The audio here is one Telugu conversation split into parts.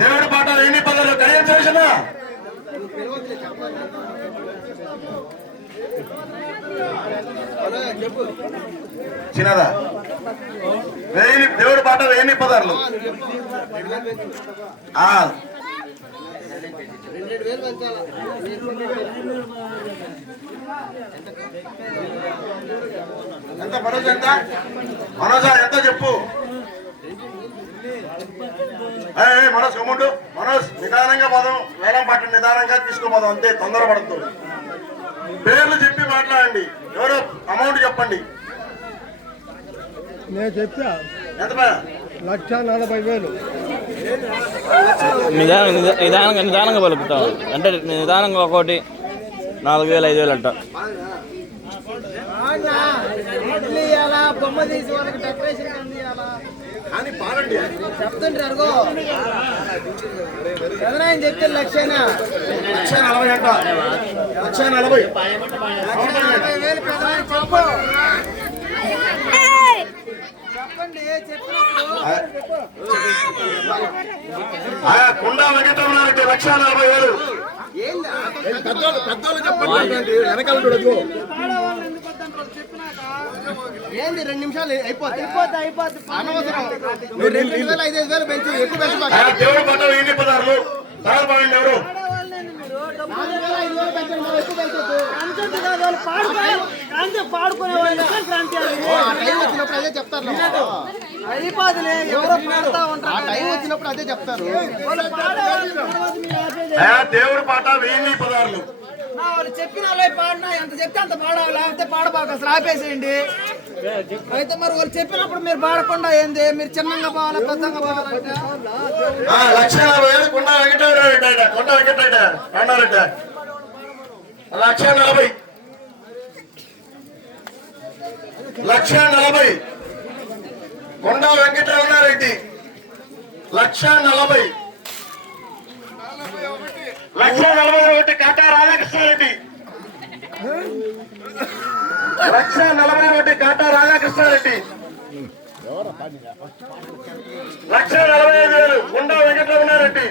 దేవుడి పాట ఎన్ని పదాలు కడియం చేసిన చిన్నదా దేవుడి పాట ఎన్ని పదాలు ఎంత మనోజ్ ఎంత మనోజా ఎంత చెప్పు మనోజ్ కమ్ముండు మనోజ్ నిదానంగా పోదాం వేలం పాట నిదానంగా తీసుకోపోదాం అంతే తొందరపడద్దు పేర్లు చెప్పి మాట్లాడండి ఎవరో అమౌంట్ చెప్పండి నేను చెప్తా ఎంత 1,40,000 నిదానంగా పలుకుతాం అంటే నిదానంగా ఒకటి 4,000 5,000 అంట బొమ్మ తీసి వాళ్ళకి డెకరేషన్ అని పాడండి చెప్తుంటారు అరుగో ఆయన చెప్తే 1,40,000 అంట 1,40,000 చెప్పండి చెప్పినప్పుడు కుండ వెంకటరమణారెడ్డి 1,40,000 పెద్దోళ్ళు చెప్పండి వెనకాల ఏంది 2 నిమిషాలు అయిపోద్ది అనవసరం 2,000 5,000 పెంచు ఎక్కువ పెంచు దేవుడు పట్ల ఎన్ని పదార్లు సాగపాడండి ఎవరు పాడుకునే వచ్చినప్పుడు అదే చెప్తారు అయిపోదులే ఎవరో పాడుతూ ఉంటారు టైం వచ్చినప్పుడు అదే చెప్తారు దేవుడు పాట 1,000 పదార్లు వాళ్ళు చెప్పిన పాడినా ఎంత చెప్తే అంత పాడాలి లేకపోతే పాడబాక అసలు ఆపేసేయండి అయితే మరి వాళ్ళు చెప్పినప్పుడు మీరు పాడకుండా ఏంది మీరు చిన్నగా పోవాలా పెద్దగా పోవాలంటే 1,40,000 కొండ వెంకటరెడ్డి 1,40,000 1,40,000 కొండ వెంకటరమణారెడ్డి 1,40,000 1,41 కాటా రాధాకృష్ణారెడ్డి 1,41 కాటా రాధాకృష్ణారెడ్డి 1,45,000 కొండ వెంకటరమణారెడ్డి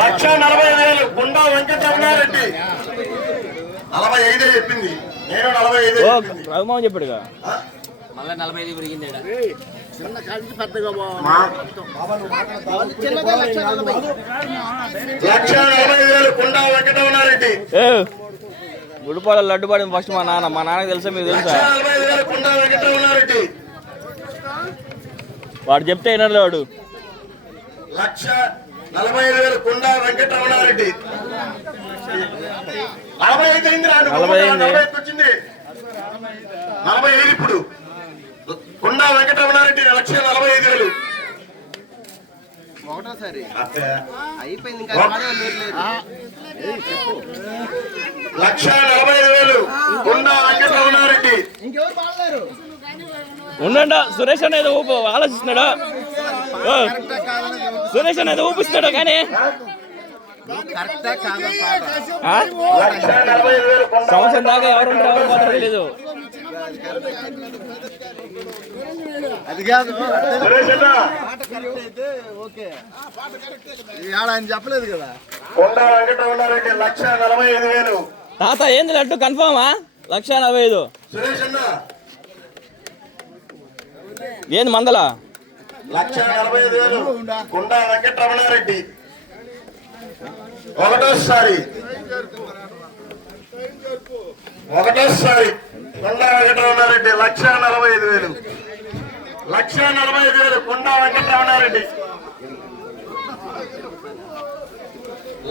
1,40,000 కొండ వెంకటరమణారెడ్డి 45 చెప్పింది నేను 45 రఘుమాన్ చెప్పాడుగా మళ్ళీ 45 పెరిగింది చిన్న కాడికి పెద్దగా 1,40,000 కొండ వెంకటరమణారెడ్డి గుడిపాడ లడ్డు పడింది ఫస్ట్ మా నాన్నకి తెలుసా మీకు తెలుసా 1,40,000 కొండ వెంకటరమణారెడ్డి వాడు చెప్తే వినర్లే వాడు 1,40,000 కొండ వెంకటరమణారెడ్డి 45 అయింది 45 వచ్చింది 45 ఇప్పుడు కొండ వెంకటరమణారెడ్డి 1,45,000 ఒకటోసారి అయిపోయింది 1,40,000 కొండ వెంకటరమణారెడ్డి ఇంకెవరు పాడలేరు ఉండ సురేష్ అనేది ఊపు ఆలోచిస్తున్నాడు సురేష్ అనేది ఊపిస్తున్నాడు కానీ సంవత్సరం దాకా ఎవరు ఉంటారు ఎవరు మాత్రం తెలియదు అది కాదు ఆయన చెప్పలేదు కదా కొండ వెంకటరమణారెడ్డి 1,45,000 తాత ఏంది లడ్డు కన్ఫామా 1,45,000 సురేష్ అన్న ఏంది మందల 1,45,000 కొండ వెంకటరమణారెడ్డి ఒకటోసారి కొండ వెంకటరమణారెడ్డి 1,45,000 1,45,000 కొండ వెంకటరమణారెడ్డి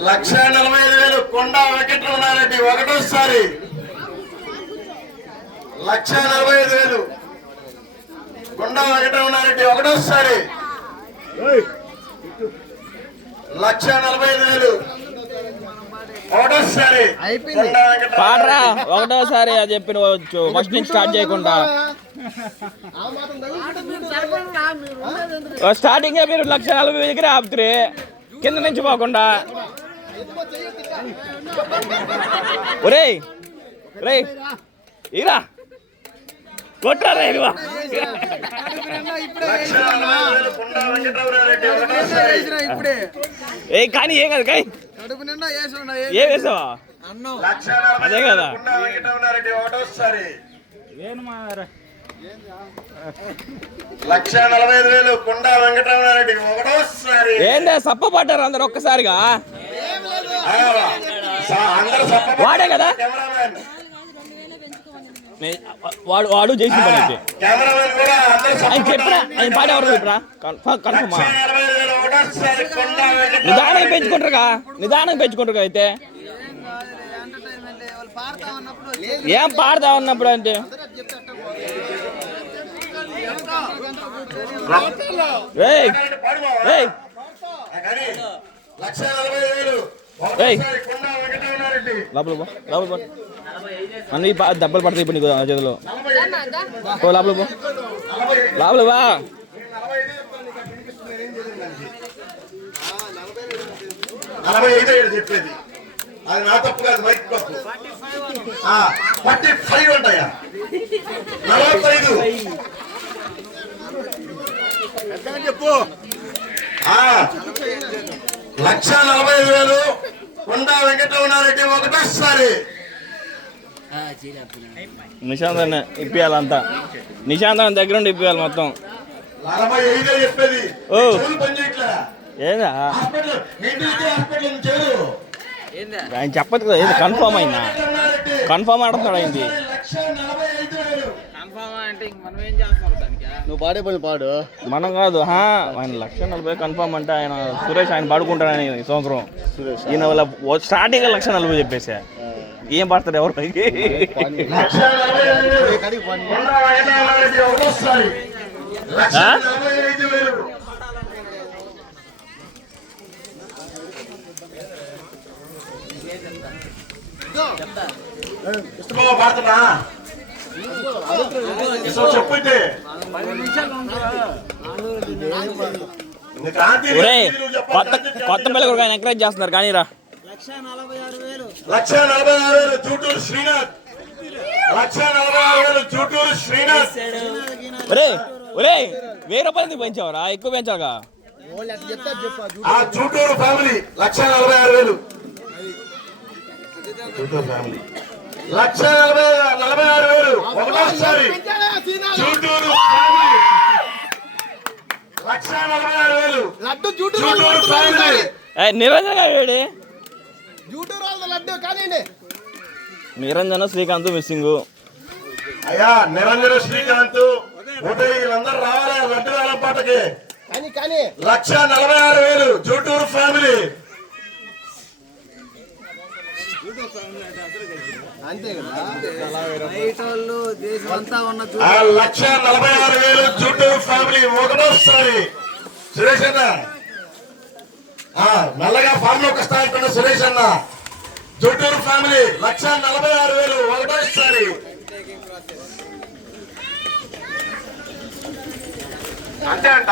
1,45,000 కొండ వెంకటరమణారెడ్డి ఒకటోసారి 1,45,000 కొండ వెంకటరమణారెడ్డి ఒకటోసారి 1,45,000 ఒకటోసారి పాడరా ఒకటోసారి అది చెప్పిన వచ్చు ఫస్ట్ నుంచి స్టార్ట్ చేయకుండా స్టార్టింగ్ మీరు 1,40,000 దగ్గర ఆపుతురే కింద నుంచి పోకుండా ఒరేయ్ ఒరేయ్ ఇరా కొట్టారా కడుపు నిండా ఇప్పుడే లక్ష 40,000 కొండా వెంకటరామరెడ్డి ఒకటోసారి. వేసినా ఇప్పుడే ఏ కానీ ఏం కదా కానీ కడుపు నిండా వేసినా ఏ వేసావా అన్నం లక్ష అదే 40,000 కదా. కొండా వెంకటరామరెడ్డి ఒకటోసారి. లక్ష 45,000 కొండా వెంకటరామరెడ్డి ఒకటోసారి. ఏంటో సప్ప పడ్డారు అందరు ఒక్కసారిగా అందరూ సపోర్ట్ వాడే కదా కెమెరామెన్ వాడు చేసిన పని అయితే కెమెరామెన్ కూడా అందరూ ఆయన సపోర్ట్ చెప్పరా ఆయన పాట ఎవరు చెప్పరా కన్ఫర్మా 40,000 ఒకటోసారి కొండా నిదానంగా వెంకటరామరెడ్డి. పెంచుకుంటారు అయితే ఎంటర్టైన్మెంట్ వాళ్ళు పాడతా ఉన్నప్పుడు ఏం పాడతా ఉన్నప్పుడు అంటే ఏయ్ పాడుకోవా? ఏయ్ కానీ లక్ష 40,000 ఏయ్. ఒకటోసారి కొండా వెంకటరామరెడ్డి. లోపల పో లోపల పో అన్ని దెబ్బలు పడతాయి ఇప్పుడు నీకు ఆ చేతిలో పో లోపల పో లోపల వా 45 చెప్పేది అది నా తప్పు కాదు, మైక్ తప్పు. 45 ఉంటాయా? 45 చెప్పు. లక్ష 45,000 కొండా వెంకటరామరెడ్డి ఒకటోసారి. నిశాంత్ అన్న ఇప్పియాలంతా నిశాంత్ అన్న దగ్గర ఉండి ఇప్పియాలి మొత్తం 45 చెప్పేది. ఓ. చెవులు పని చేయట్లే. ఏదా హాస్పిటల్ హాస్పిటల్ చెవులు ఆయన చెప్పదు కదా ఏది కన్ఫర్మ్ అయిందా కన్ఫర్మ్ ఆడుతున్నాడు అయింది లక్ష 45,000. నువ్వు పాడే పని పాడు. మనం కాదు ఆయన 140,000 కన్ఫర్మ్ అంటే ఆయన సురేష్ ఆయన పాడుకుంటాడని ఈ సంవత్సరం ఈయన వల్ల స్టార్టింగ్ 140,000 చెప్పేసా ఏం పడతాడు ఎవరు లక్ష 45,000 కడిగి పని. కొండా వెంకటరామరెడ్డి ఒకటోసారి. లక్ష 45,000. ఇష్టమో పాడుతున్నా చెప్పండి. ఒరే కొత్త కొత్త పిల్లలు కూడా ఆయన ఎంకరేజ్ చేస్తున్నారు కానీ రా 146,000 జూటూరు శ్రీనాథ్. 146,000 జూటూరు శ్రీనాథ్. ఒరే ఒరే 1000 రూపాయలు ఎందుకు పెంచావురా ఎక్కువ పెంచావుగా వాళ్ళు అట్లా చెప్తారు చెప్పు. ఆ జూటూరు ఫ్యామిలీ 146,000. జూటూరు ఫ్యామిలీ 146,000 ఒకటోసారి. Juturu family 146,000 laddu Juturu family. నిరంజన్ గారు వేడి జూటూరు వాళ్ళ లడ్డు కానీ నిరంజన్ శ్రీకాంత్ మిస్సింగ్ అయ్యా నిరంజన శ్రీకాంత్ ఉదయ్ వీళ్ళందరూ రావాలి లడ్డు వేలం పాటకి. కానీ 146,000 జూటూరు ఫ్యామిలీ. అంతే కదా. బయట వాళ్ళు దేశం అంతా ఉన్న 146,000 జూటూరు ఫ్యామిలీ ఒకటోసారి. సురేష్ అన్న మెల్లగా ఫామ్ లోకి వస్తాయంటున్న సురేష్ అన్న. జూటూరు ఫ్యామిలీ 146,000 ఒకటోసారి. అంతే అంట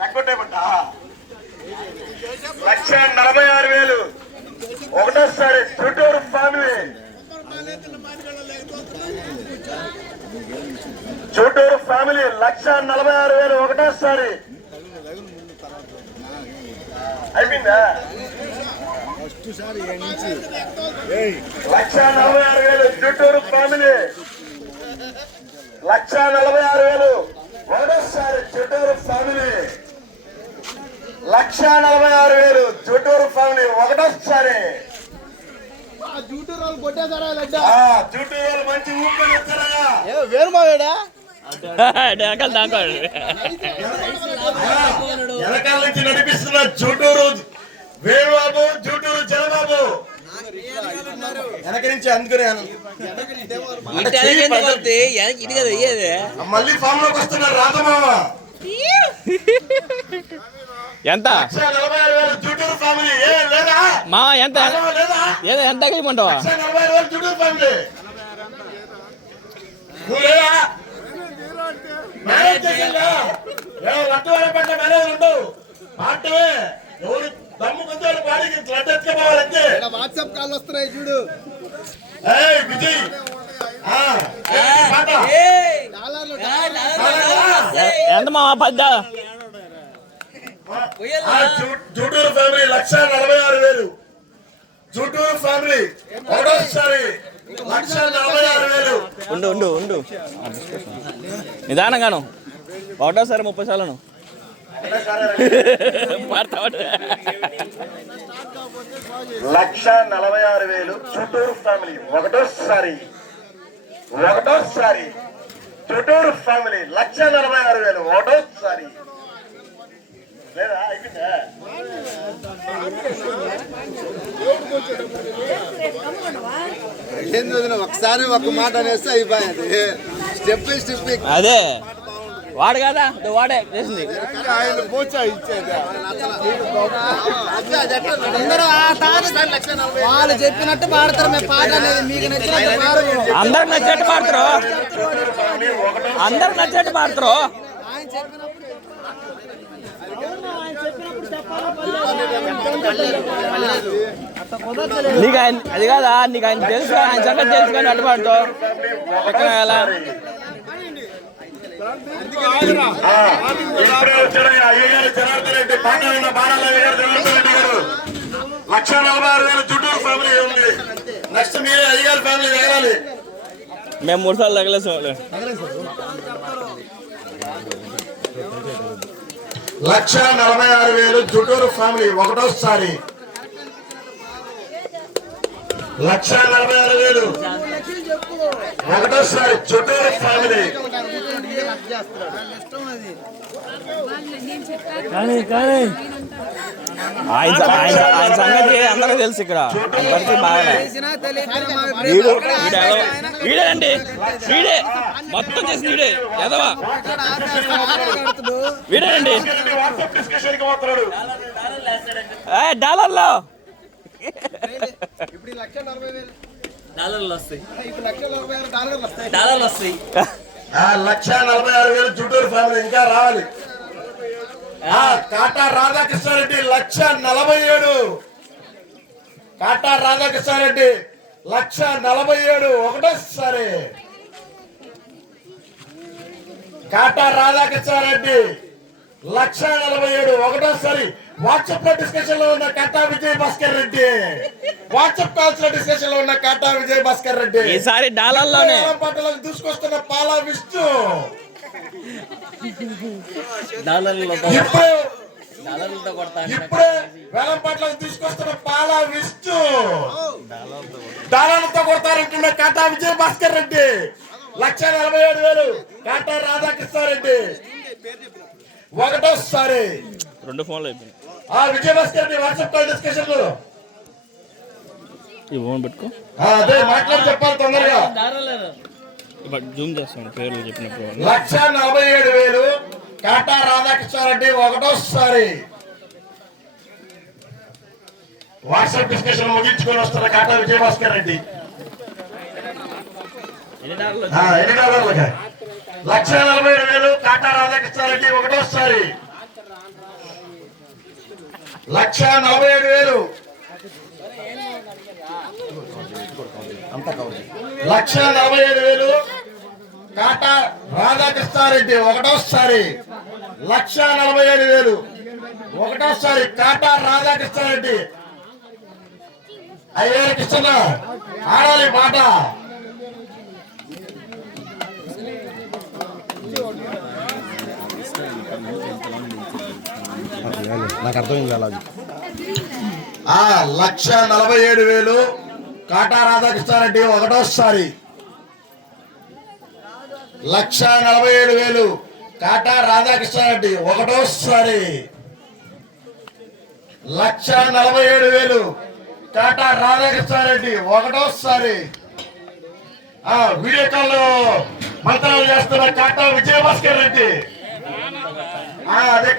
తగ్గొట్టేమంట. 146,000 ఒకటోసారి జూటూరు ఫ్యామిలీ. జూటూరు ఫ్యామిలీ 146,000 ఒకటోసారి. అయిపోయిందా? 146,000 జూటూరు ఫ్యామిలీ. 146,000 ఒకటోసారి జూటూరు ఫ్యామిలీ. 146,000 జూటూరు ఫ్యామిలీ ఒకటోసారి. జూటూరు వాళ్ళు కొట్టేశారా లడ్డు. జూటూరు వాళ్ళు మంచి ఊపిరి వచ్చారా? వేరు మావేడా వెనకాల దాకా వెనకాల నుంచి నడిపిస్తున్న జూటూరు వేణుబాబు, జూటూరు జలబాబు వెనక నుంచి అందుకునే మళ్ళీ ఫామ్ లోకి వస్తున్నారు రాధమామ. ఎంత 146,000 జూటూరు ఫ్యామిలీ. లేదా మా ఎంత లేదా ఏదో ఎంత తగిలిమంటావా 146,000 జూటూరు ఫ్యామిలీ. నువ్వు లేదా మేనేజ్ చేసిందా? లడ్డు వాళ్ళ పట్ల మేనేజ్ ఉండవు. పాటవే ఎవరు దమ్ము కొంచెం పాడికి లడ్డు ఎత్తుకోవాలంటే. వాట్సాప్ కాల్ వస్తున్నాయి చూడు. విజయ్ పాట చాలా ఎంత మా పెద్ద జూటూరు ఫ్యామిలీ 1,46,000. జూటూరు ఫ్యామిలీ ఒకటోసారి 1,46,000. ఉండు ఉండు ఉండు నిదానంగాను ఒకటోసారి 30 సార్లను 1,46,000 జూటూరు ఫ్యామిలీ ఒకటోసారి జూటూరు ఫ్యామిలీ 1,46,000 ఒకటోసారి. లేదా అయిపోయిందా? ఏంది వదినా, ఒకసారి ఒక మాట అనేస్తే అయిపోయింది. స్టెప్ బై స్టెప్ అదే వాడు కదా వాడే చేసింది. ఆయన పోచా ఇచ్చేది అందరూ ఆ తాను వాళ్ళు చెప్పినట్టు పాడతారు. మేము పాట అనేది మీకు నచ్చినట్టు పాడరు. అందరికి నచ్చేట్టు పాడతారు. అందరికి నచ్చేట్టు పాడతారు. ఆయన చెప్పినప్పుడు చెప్పాలా నీకు ఆయన అది కాదా, నీకు ఆయన తెలుసు, ఆయన సంగతి తెలుసు కానీ అడ్డు పాడతావు ఎక్కడ ఎలా ఇప్పుడే వచ్చాడు అయ్యగారు జనార్దన్ రెడ్డి, పాటలు ఉన్న బాణాల అయ్యగారు జనార్దన్ రెడ్డి గారు. 1,46,000 జూటూరు ఫ్యామిలీ ఉంది. నెక్స్ట్ మీరే అయ్యగారు ఫ్యామిలీ తగలాలి. మేము 3 సార్లు తగలేసాం. 1,46,000 జూటూరు ఫ్యామిలీ ఒకటోసారి. 1,46,000 ఒకటోసారి జూటూరు ఫ్యామిలీ. ఆయన సంగతి అందరూ తెలుసు. ఇక్కడ ఆయన పరిస్థితి బాగా వీడేనండి, వీడే మొత్తం చేసి వీడే ఎదవా వీడేనండి. వాట్సాప్ డిస్కషన్ కి పోతున్నాడు. డాలర్లో ఇప్పుడు 1,40,000 డాలర్లు వస్తాయి. డాలర్లు వస్తాయి. 1,46,000 జూటూరు ఫ్యామిలీ ఇంకా రావాలి. కాటా రాధాకృష్ణారెడ్డి 1,47,000. కాటా రాధాకృష్ణారెడ్డి 1,47,000 ఒకటోసారి. కాటా రాధాకృష్ణారెడ్డి 1,47,000 ఒకటోసారి. వాట్సాప్ లో డిస్కషన్ లో ఉన్న కాటా విజయ్ భాస్కర్ రెడ్డి, వాట్సాప్ కాల్స్ లో డిస్కషన్ లో ఉన్న కాటా విజయ్ భాస్కర్ రెడ్డి. ఈసారి డాలర్లోనే పంటలకు దూసుకొస్తున్న పాలా విష్ణు. ఇప్పుడే వేలంపాట్లకు తీసుకొస్తున్న పాలా విష్ణు డాలర్లతో కొడతారంటున్న కాటా విజయ్ భాస్కర్ రెడ్డి 1,47,000. కాటా రాధాకృష్ణారెడ్డి ఒకటోసారి. 2 ఫోన్లు అయిపోయినాయి. Vijay Bhaskar Reddy WhatsApp call discussion లో ఈ ఫోన్ పెట్టుకో, అదే మాట్లాడి చెప్పాలి తొందరగా. జూమ్ చేస్తాను పేర్లు చెప్పినప్పుడు. 1,47,000 కాటా రాధాకృష్ణారెడ్డి ఒకటోసారి. వాట్సాప్ డిస్కషన్ ముగించుకొని వస్తున్న కాటా విజయ్ భాస్కర్ రెడ్డి. ఎన్ని డాలర్లుగా? 1,47,000 కాటా రాధాకృష్ణారెడ్డి ఒకటోసారి. 1,47,000 1,47,000 కాటా రాధాకృష్ణారెడ్డి ఒకటోసారి. 1,47,000 ఒకటోసారి కాటా రాధాకృష్ణారెడ్డి. అయ్యారు కృష్ణ ఆడాలి మాట. నాకు అర్థమైంది అలా. 1,47,000 కాటా రాధాకృష్ణారెడ్డి ఒకటోసారి. 1,47,000 కాటా రాధాకృష్ణారెడ్డి ఒకటోసారి. 1,47,000 కాటా రాధాకృష్ణారెడ్డి ఒకటోసారి. వీడియో కాల్ లో మంత్రాలు చేస్తున్న కాటా విజయభాస్కర్ రెడ్డి. అదే